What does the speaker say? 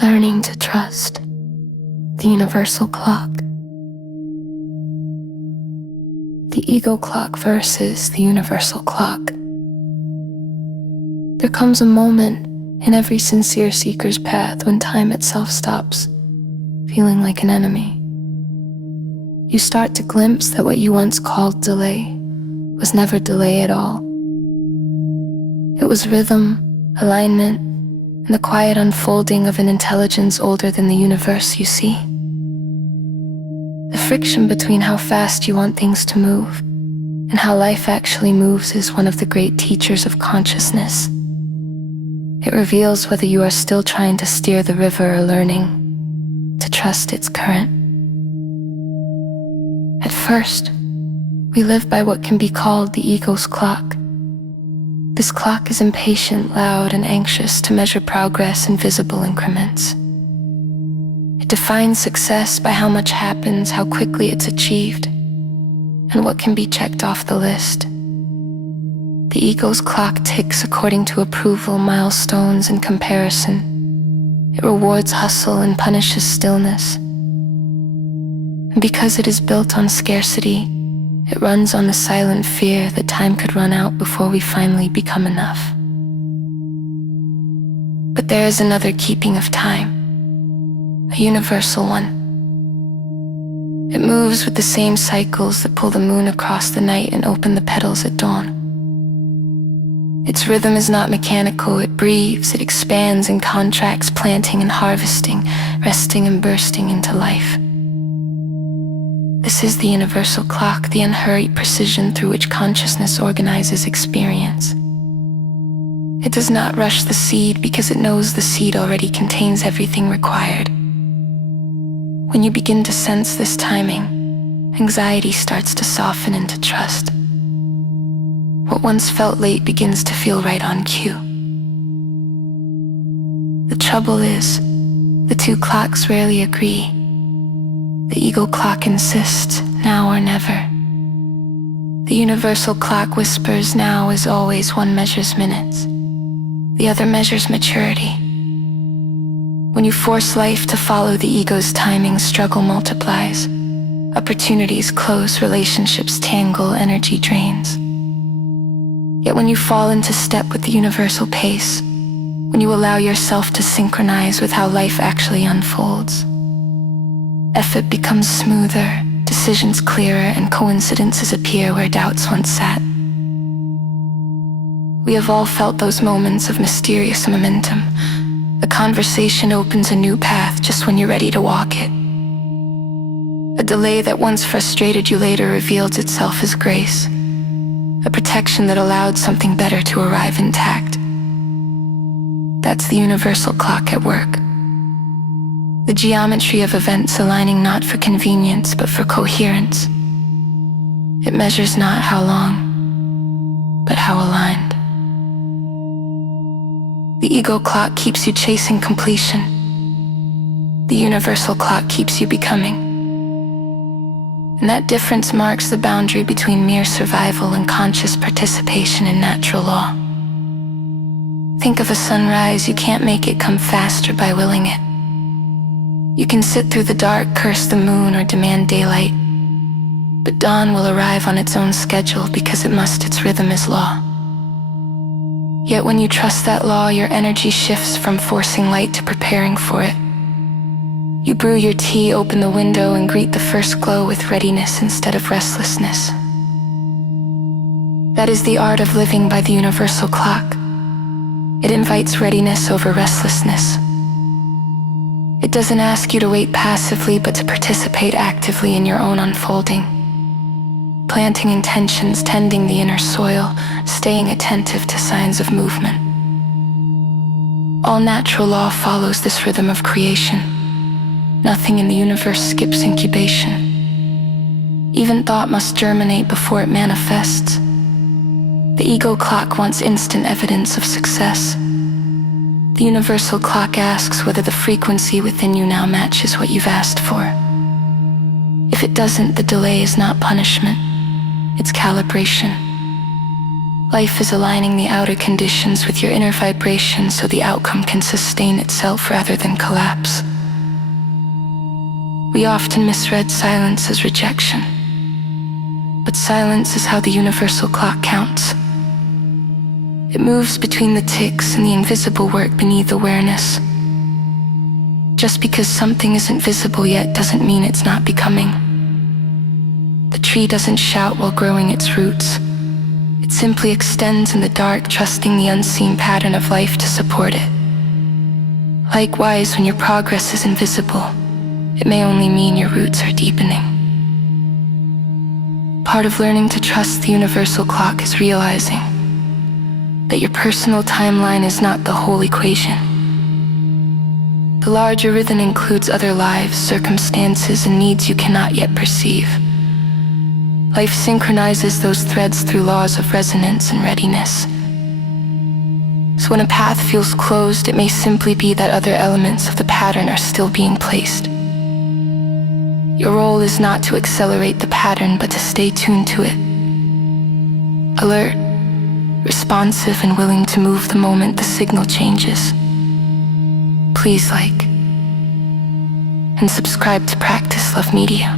Learning to trust the universal clock. The ego clock versus the universal clock. There comes a moment in every sincere seeker's path when time itself stops feeling like an enemy. You start to glimpse that what you once called delay was never delay at all. It was rhythm, alignment, and the quiet unfolding of an intelligence older than the universe, you see. The friction between how fast you want things to move and how life actually moves is one of the great teachers of consciousness. It reveals whether you are still trying to steer the river or learning to trust its current. At first, we live by what can be called the ego's clock. This clock is impatient, loud, and anxious to measure progress in visible increments. It defines success by how much happens, how quickly it's achieved, and what can be checked off the list. The ego's clock ticks according to approval, milestones, and comparison. It rewards hustle and punishes stillness. And because it is built on scarcity, it runs on the silent fear that time could run out before we finally become enough. But there is another keeping of time, a universal one. It moves with the same cycles that pull the moon across the night and open the petals at dawn. Its rhythm is not mechanical, it breathes, it expands and contracts, planting and harvesting, resting and bursting into life. This is the universal clock, the unhurried precision through which consciousness organizes experience. It does not rush the seed because it knows the seed already contains everything required. When you begin to sense this timing, anxiety starts to soften into trust. What once felt late begins to feel right on cue. The trouble is, the two clocks rarely agree. The ego clock insists, now or never. The universal clock whispers, now is always. One measures minutes, the other measures maturity. When you force life to follow the ego's timing, struggle multiplies. Opportunities close, relationships tangle, energy drains. Yet when you fall into step with the universal pace, when you allow yourself to synchronize with how life actually unfolds, effort becomes smoother, decisions clearer, and coincidences appear where doubts once sat. We have all felt those moments of mysterious momentum. A conversation opens a new path just when you're ready to walk it. A delay that once frustrated you later reveals itself as grace, a protection that allowed something better to arrive intact. That's the universal clock at work. The geometry of events aligning not for convenience, but for coherence. It measures not how long, but how aligned. The ego clock keeps you chasing completion. The universal clock keeps you becoming. And that difference marks the boundary between mere survival and conscious participation in natural law. Think of a sunrise, you can't make it come faster by willing it. You can sit through the dark, curse the moon, or demand daylight. But dawn will arrive on its own schedule because it must, its rhythm is law. Yet when you trust that law, your energy shifts from forcing light to preparing for it. You brew your tea, open the window, and greet the first glow with readiness instead of restlessness. That is the art of living by the universal clock. It invites readiness over restlessness. It doesn't ask you to wait passively, but to participate actively in your own unfolding. Planting intentions, tending the inner soil, staying attentive to signs of movement. All natural law follows this rhythm of creation. Nothing in the universe skips incubation. Even thought must germinate before it manifests. The ego clock wants instant evidence of success. The universal clock asks whether the frequency within you now matches what you've asked for. If it doesn't, the delay is not punishment, it's calibration. Life is aligning the outer conditions with your inner vibration so the outcome can sustain itself rather than collapse. We often misread silence as rejection, but silence is how the universal clock counts. It moves between the ticks and the invisible work beneath awareness. Just because something isn't visible yet doesn't mean it's not becoming. The tree doesn't shout while growing its roots. It simply extends in the dark, trusting the unseen pattern of life to support it. Likewise, when your progress is invisible, it may only mean your roots are deepening. Part of learning to trust the universal clock is realizing that your personal timeline is not the whole equation. The larger rhythm includes other lives, circumstances, and needs you cannot yet perceive. Life synchronizes those threads through laws of resonance and readiness. So when a path feels closed, it may simply be that other elements of the pattern are still being placed. Your role is not to accelerate the pattern, but to stay tuned to it. Alert, responsive, and willing to move the moment the signal changes. Please like and subscribe to Practice Love Media.